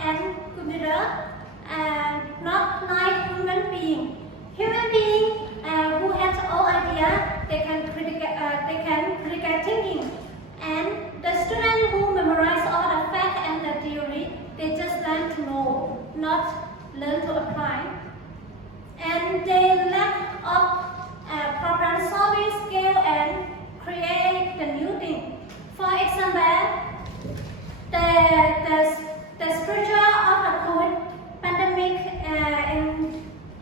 and computer, not like human being. Human being who has all idea, they can critical thinking, and the student who memorize all the fact and the theory, they just learn to know, not learn to apply, and they lack of problem solving skill and create the new thing. For example, the structure of the COVID pandemic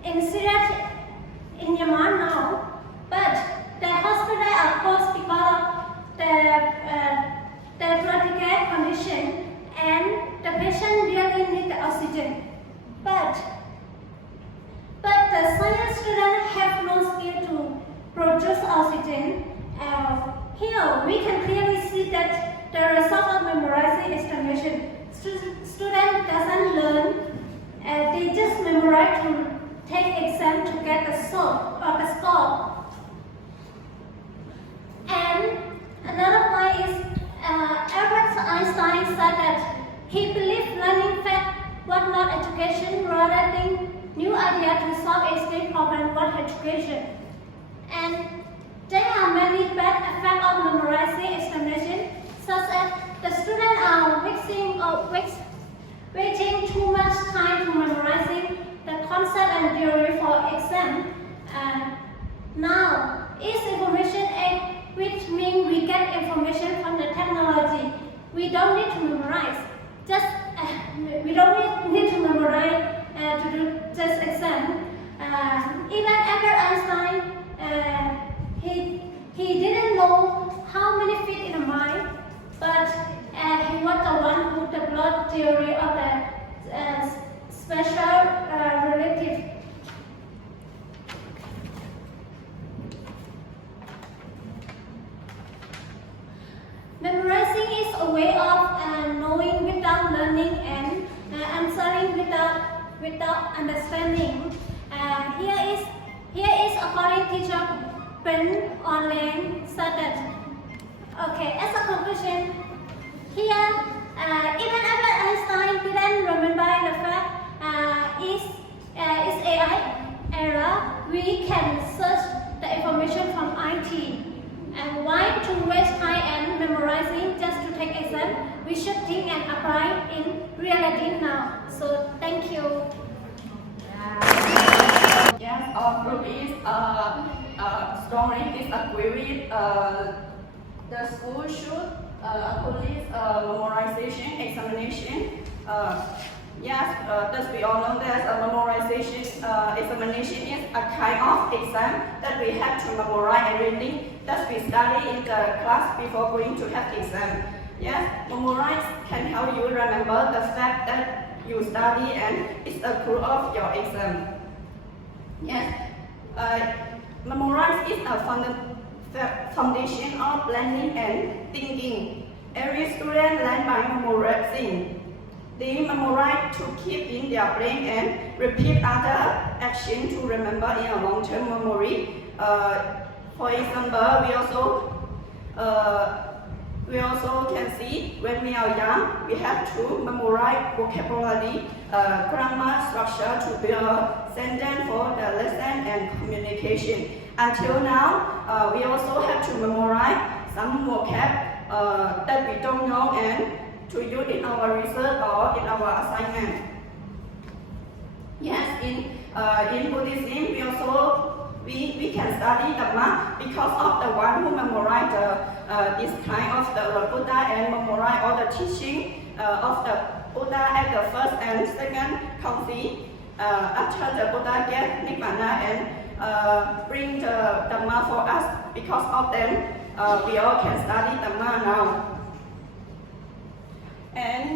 in Syria in Yemen now, but the hospital are closed because of the political condition, and the patient really need the oxygen. But the science students have no skill to produce oxygen. Here we can clearly see that the result of memorizing estimation. Student doesn't learn, they just memorize to take exam to get the score. And another point is Albert Einstein said that he believed learning fact was not education, rather than new idea to solve extreme problem was education. And there are many bad effects of memorizing explanation, such as the students are waiting too much time to memorizing the concept and theory for exam. Now, is information age, which means we get information from the technology. We don't need to memorize. We don't need to memorize to do this exam. Even Albert Einstein, he didn't know how many feet in a mile, but he was the one who developed theory of the special relative. Memorizing is a way of knowing without learning and answering without understanding. Here is according teacher Ben online said that. Okay, as a conclusion, here even Albert Einstein didn't remember the fact is AI era. We can search the information from IT. And why to waste time and memorizing just to take exam? We should think and apply in reality now. So thank you. Yes, our group is strongly disagree with the school should police memorization examination. Yes, thus we all know that memorization examination is a kind of exam that we have to memorize everything that we study in the class before going to have exam. Yes, memorize can help you remember the fact that you study and it's a clue of your exam. Yes, memorize is a foundation of learning and thinking. Every student learns by memorizing. They memorize to keep in their brain and repeat other action to remember in a long-term memory. For example, we also can see when we are young, we have to memorize vocabulary, grammar structure to build a sentence for the lesson and communication. Until now, we also have to memorize some vocab that we don't know and to use in our research or in our assignment. Yes, in Buddhism, we can study Dhamma because of the one who memorize this kind of the Buddha and memorize all the teaching of the Buddha at the first and second council after the Buddha get Nibbana and bring the Dhamma for us. Because of them, we all can study Dhamma now. And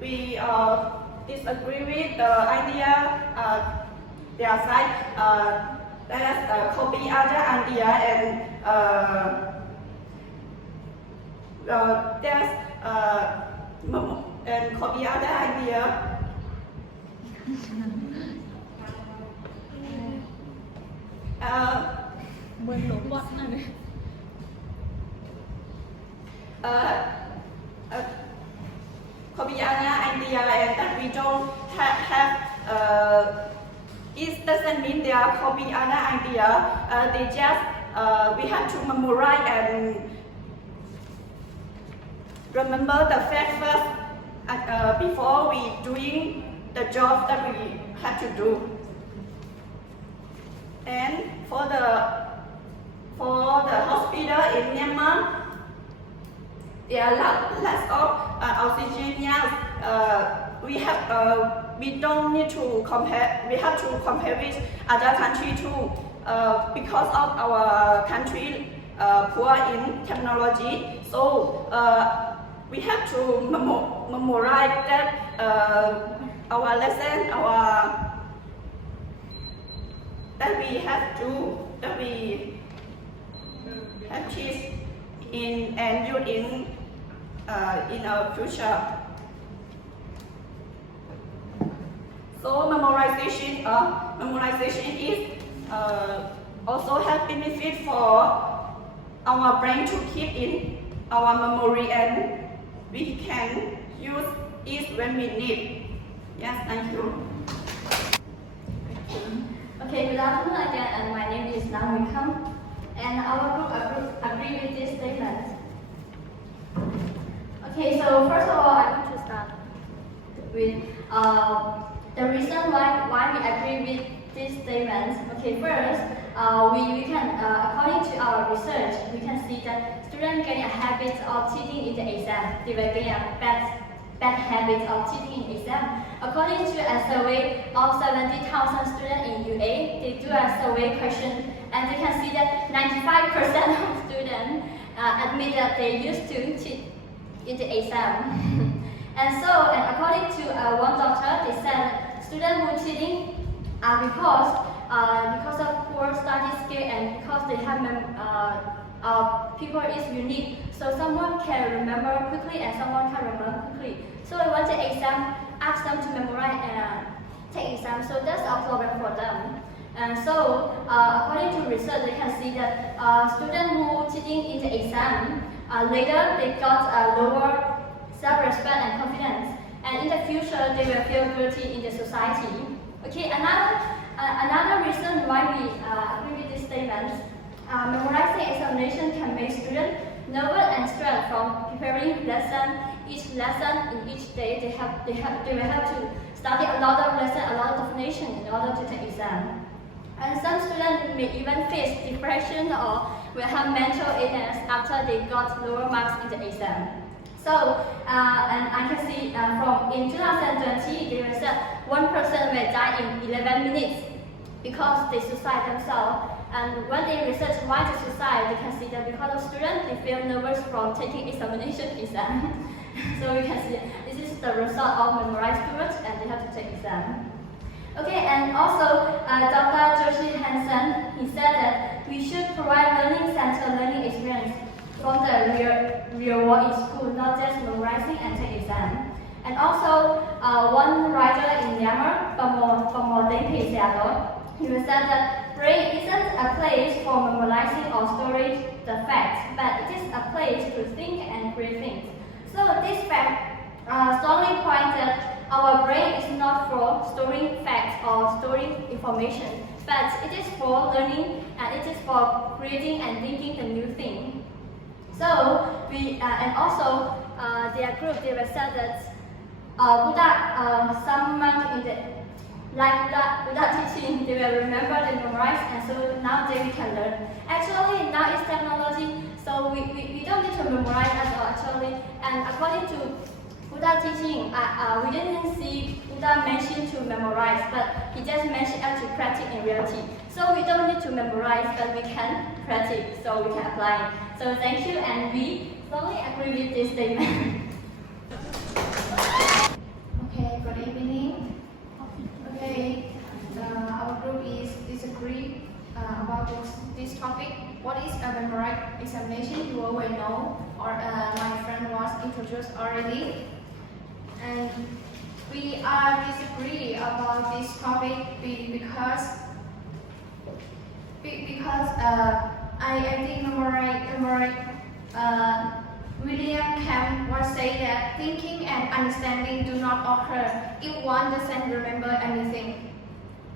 we disagree with the idea their side. Let us copy other idea and copy other idea. Kobiana idea and that we don't have it doesn't mean they are Kobiana idea. They just we have to memorize and remember the fact first before we doing the job that we have to do. And for the hospital in Myanmar, there are lots of oxygen. Yes, we don't need to compare. We have to compare with other country too, because of our country poor in technology. So we have to memorize that our lesson, that we have teach in and use in our future. So memorization is also have benefit for our brain to keep in our memory, and we can use it when we need. Yes, thank you. Okay, good afternoon again, and my name is Nam Wickham, and our group agree with this statement. Okay, so first of all, I want to start with the reason why we agree with this statement. Okay, first, we can, according to our research, we can see that students getting a habit of cheating in the exam, developing a bad habit of cheating in exam. According to a survey of 70,000 students in UA, they do a survey question, and they can see that 95% of students admit that they used to cheat in the exam. And according to one doctor, they said students who cheating are because of poor study skill, and because they have people is unique, so someone can remember quickly and someone can remember quickly. So when the exam ask them to memorize and take exam, so that's a problem for them. And so according to research, they can see that students who cheating in the exam later they got a lower self-respect and confidence, and in the future they will feel guilty in the society. Okay, another reason why we agree with this statement, memorizing examination can make students nervous and stressed from preparing lesson. Each lesson in each day they will have to study a lot of lesson, a lot of definition in order to take exam. And some students may even face depression or will have mental illness after they got lower marks in the exam. So, and I can see from in 2020, they were said 1% will die in 11 minutes because they suicide themselves. And when they research why they suicide, they can see that because of students, they feel nervous from taking examination exam. So we can see this is the result of memorized words, and they have to take exam. Okay, and also Dr. Joshi Hansen, he said that we should provide learning-centered learning experience from the real world in school, not just memorizing and take exam. And also, one writer in Myanmar, Pamodeng Seattle, he said that brain isn't a place for memorizing or storing the facts, but it is a place to think and create things. So this fact strongly points that our brain is not for storing facts or storing information, but it is for learning, and it is for creating and thinking the new thing. So we and also their group, they were said that Buddha, some monk in the Buddha teaching, they will remember, they memorize, and so now they can learn. Actually, now it's technology, so we don't need to memorize at all actually. And according to Buddha teaching, we didn't see Buddha mention to memorize, but he just mentioned to practice in reality. So we don't need to memorize, but we can practice, so we can apply. So thank you, and we strongly agree with this statement. Okay, good evening. Okay, our group is disagree about this topic. What is a memorized examination? You already know, or my friend was introduced already. And we are disagree about this topic because Because I think William Camp was say that thinking and understanding do not occur if one doesn't remember anything.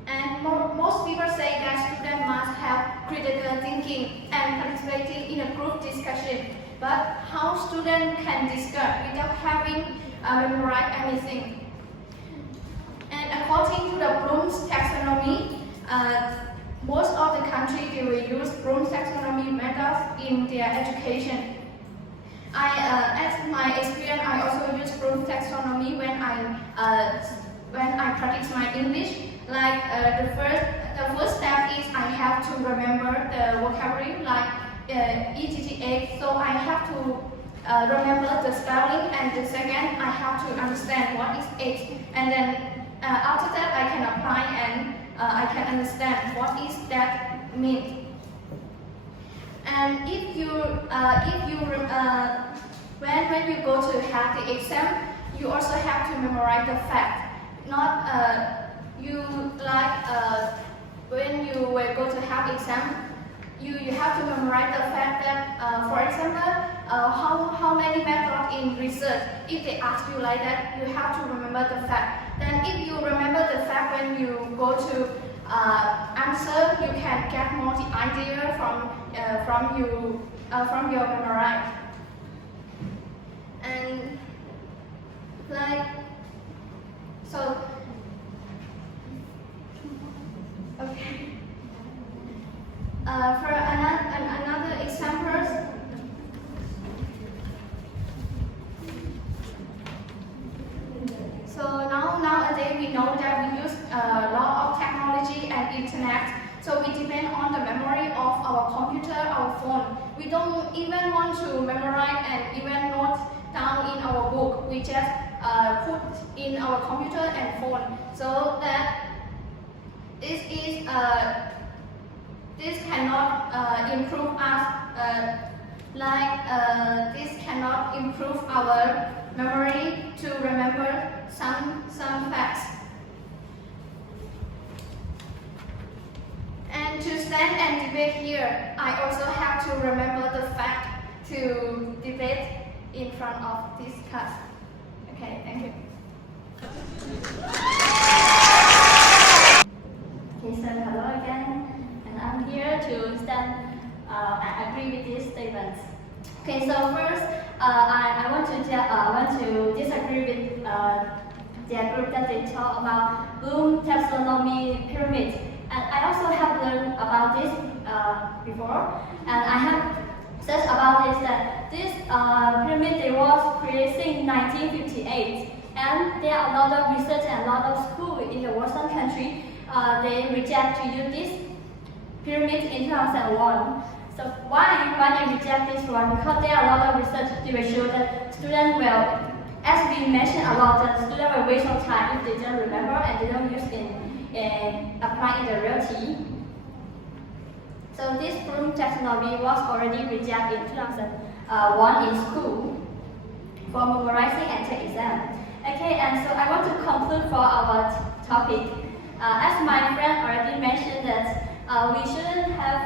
And most people say that students must have critical thinking and participating in a group discussion. But how students can discuss without having memorized anything? And according to the Bloom's taxonomy, most of the countries they will use Bloom's taxonomy methods in their education. As my experience, I also use Bloom's taxonomy when I practice my English. Like the first step is I have to remember the vocabulary like EGGA. So I have to remember the spelling, and the second I have to understand what is egg, and then after that I can apply and I can understand what is that mean. And when you go to have the exam, you also have to memorize the fact. Not when you will go to have exam, you have to memorize the fact that, for example, how many methods in research. If they ask you like that, you have to remember the fact. Then if you remember the fact when you go to answer, you can get more the idea from your memory. And okay. For another examples, so nowadays we know that we use a lot of technology and internet. So we depend on the memory of our computer, our phone. We don't even want to memorize and even note down in our book. We just put in our computer and phone. So that this cannot improve us. This cannot improve our memory to remember some facts. And to stand and debate here, I also have to remember the fact to debate in front of this class. Okay, thank you. Okay, so hello again, and I'm here to stand and agree with these statements. Okay, so first, I want to disagree with their group that they talk about Bloom taxonomy pyramid. And I also have learned about this before, and I have searched about this that this pyramid was created in 1958, and there are a lot of research and a lot of schools in the Western country. They reject to use this pyramid in 2001. So why they reject this one? Because there are a lot of research that will show that students will, as we mentioned about that, students will waste of time if they don't remember and they don't use in applying in the reality. So this Bloom taxonomy was already rejected in 2001 in school for memorizing and take exam. Okay, and so I want to conclude for our topic. As my friend already mentioned that we shouldn't have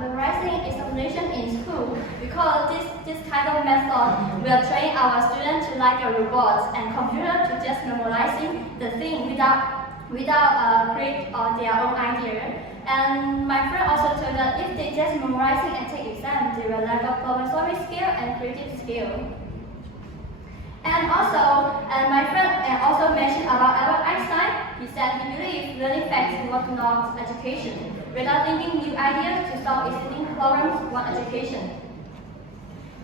memorizing examination in school because this kind of method will train our students to like a robot and computer to just memorizing the thing without create their own idea. And my friend also told that if they just memorizing and take exams, they will lack of problem solving skill and creative skill. And my friend also mentioned about Albert Einstein. He said he believed learning facts was not education. Without thinking new ideas to solve existing problems was education.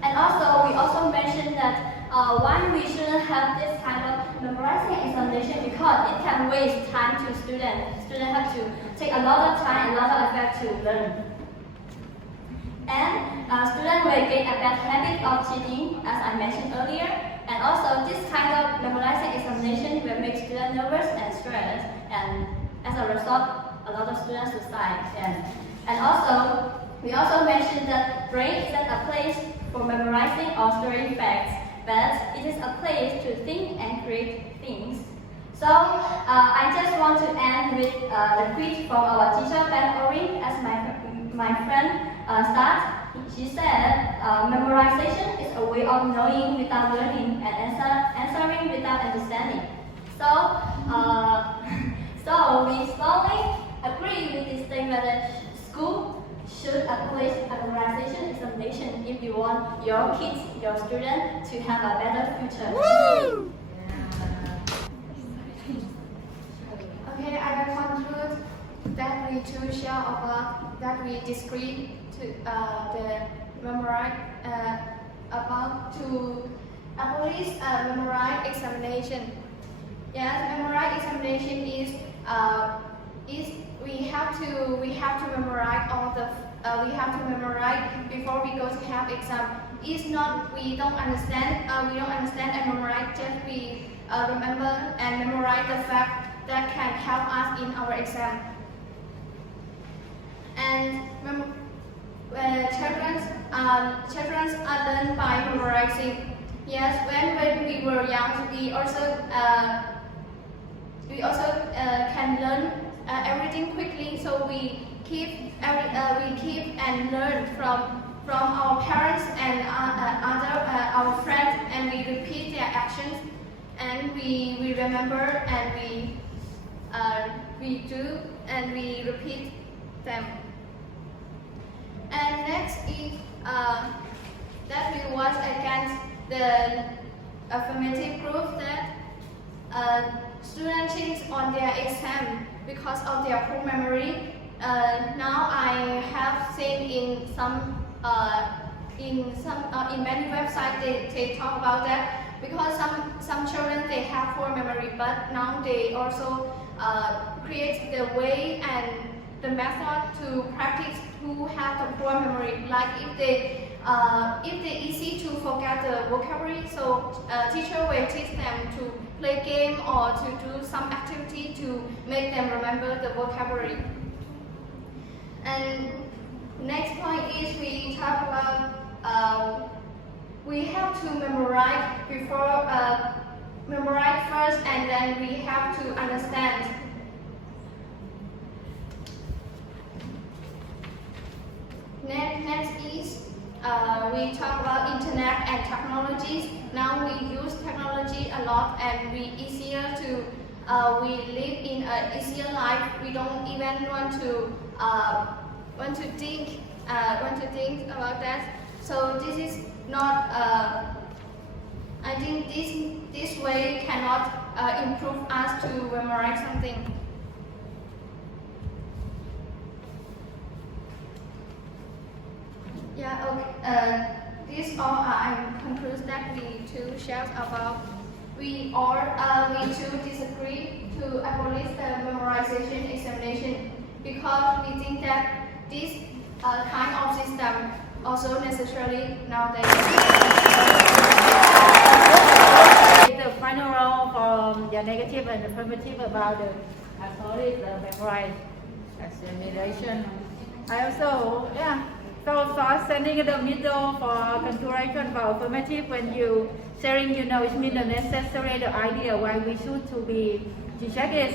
And also, we also mentioned that why we shouldn't have this kind of memorizing examination because it can waste time to students. Students have to take a lot of time, a lot of effort to learn. And students will get a bad habit of cheating, as I mentioned earlier. And also, this kind of memorizing examination will make students nervous and stressed. And as a result, a lot of students suicide. And also, we also mentioned that brain isn't a place for memorizing or storing facts, but it is a place to think and create things. So I just want to end with the quote from our teacher Ben Ori as my friend starts. She said, memorization is a way of knowing without learning and answering without understanding. So we strongly agree with this statement that school should abolish memorization examination if you want your kids, your students to have a better future. Okay, I will conclude that we too share about that we disagree to the memorize about to abolish memorize examination. Yes, memorize examination is we have to memorize all the we have to memorize before we go to have exam. It's not we don't understand and memorize, just we remember and memorize the fact that can help us in our exam. And children are learned by memorizing. Yes, when we were young, we also can learn everything quickly. So we keep and learn from our parents and our friends, and we repeat their actions, and we remember and we do and we repeat them. And next is that we was against the affirmative proof that students cheat on their exam because of their poor memory. Now I have seen in many websites they talk about that, because some children they have poor memory, but now they also create the way and the method to practice who have the poor memory. Like if they easy to forget the vocabulary, so teacher will teach them to play game or to do some activity to make them remember the vocabulary. And next point is we talk about we have to memorize memorize first, and then we have to understand. Next is we talk about internet and technologies. Now we use technology a lot, and we live in an easier life. We don't even want to think about that. So this is not. I think this way cannot improve us to memorize something. Yeah, okay. This all I conclude that we too share about. We too disagree to abolish the memorization examination, because we think that this kind of system also necessary nowadays. The final round from the negative and affirmative about the memorize assimilation. I also, so standing in the middle for consideration for affirmative, when you sharing, it means the necessary, the idea why we should to check is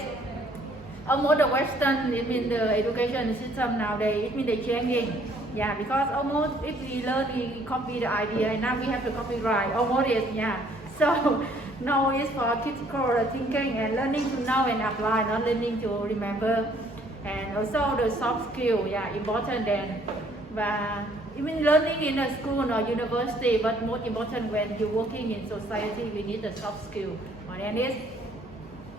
almost the Western, it means the education system nowadays, it means the changing. Yeah, because almost if we learn, we copy the idea, and now we have to copyright, almost is, So now is for critical thinking and learning to know and apply, not learning to remember. And also the soft skill, important then. But even learning in a school or university, but most important when you're working in society, we need the soft skill.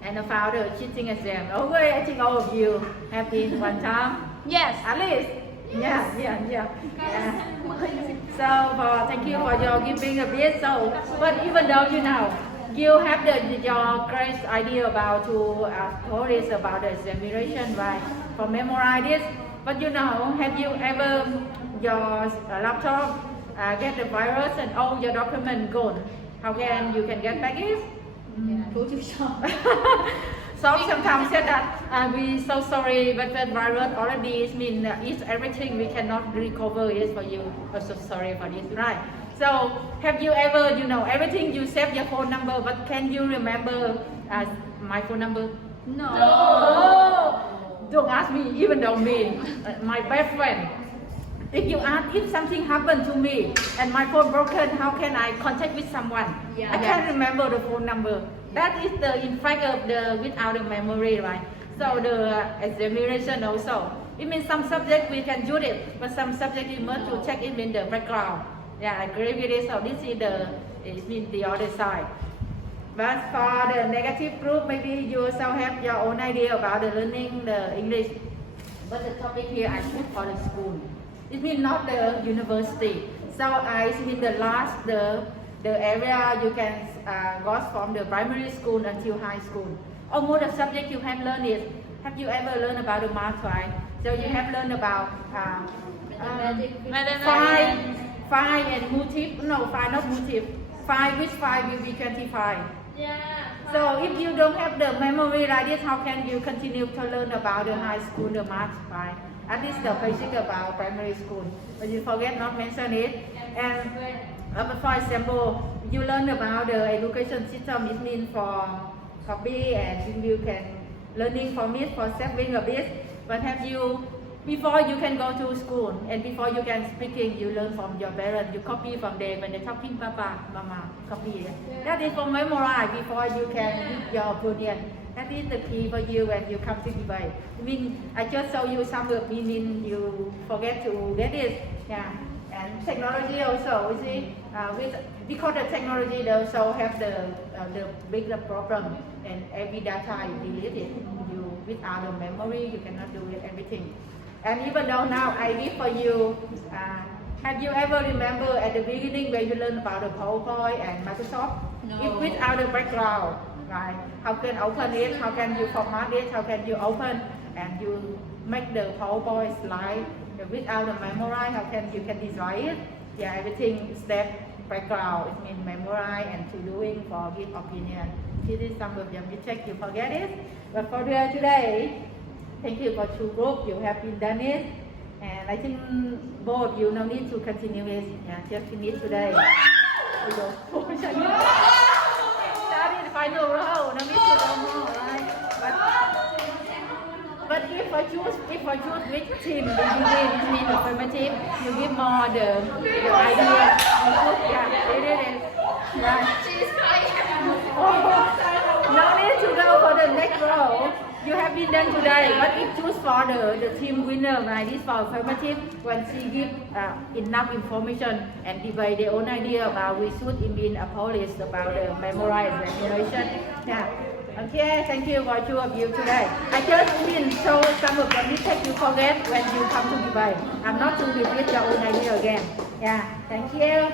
And about the cheating exam. Okay, I think all of you have been one time. Yes. At least. Yeah. So thank you for your giving a bit. So, but even though you have your great idea about stories about the examination, right? For memorize this. But have you ever your laptop get the virus and all your document gone? How can you get back it? Go to shop. So sometimes said that we so sorry, but the virus already means it's everything we cannot recover it for you. I'm so sorry for this, right? So have you ever, everything you save your phone number, but can you remember my phone number? No. Oh, don't ask me, even though me, my best friend. If you ask if something happened to me and my phone broken, how can I contact with someone? Yeah. I can't remember the phone number. That is the impact of the without the memory, right? So the examination also. It means some subject we can do it, but some subject you must to check it in the background. Yeah, I agree with it. So this is it means the other side. But for the negative group, maybe you also have your own idea about the learning the English. But the topic here I put for the school. It means not the university. So I mean the last the area you can go from the primary school until high school. Almost the subject you have learned is. Have you ever learned about the math, right? So you have learned about phi and motive. No, phi not motive. Phi, which phi will be 25? Yeah. So if you don't have the memory like this, how can you continue to learn about the high school, the math, right? At least the basic about primary school. But you forget not mention it. And for example, you learn about the education system. It means for copy and you can learning from it for saving a bit. But have you before you can go to school and before you can speaking, you learn from your parents. You copy from them when they talking, Papa, Mama, copy. Yeah. That is for memorize before you can give your opinion. That is the key for you when you come to debate. I mean, I just show you some of meaning. You forget to get it. Yeah. And technology also, you see, because the technology they also have the bigger problem, and every data you delete it. You without the memory, you cannot do it, everything. And even though now I give for you, have you ever remember at the beginning when you learn about the PowerPoint and Microsoft? No. If without the background, right? How can open it? How can you format it? How can you open and you make the PowerPoint slide without the memory? How can you can design it? Yeah, everything step background. It means memorize and to doing for give opinion. This is some of your mistake. You forget it. But for today, thank you for two groups. You have been done it, and I think both of you no need to continue it. Yeah, just finish today. Started the final row. No need to go more, right? But if I choose which team do you give? It means affirmative. You give more the idea. Yeah, it is. Yeah. No need to go for the next row. You have been done today, but if choose for the team winner, right? This for affirmative, when she give enough information and debate their own idea about we should mean a police about the memorized regulation. Yeah. Okay, thank you for two of you today. I just mean show some of the mistakes you forget when you come to debate. I'm not to repeat your own idea again. Yeah, thank you.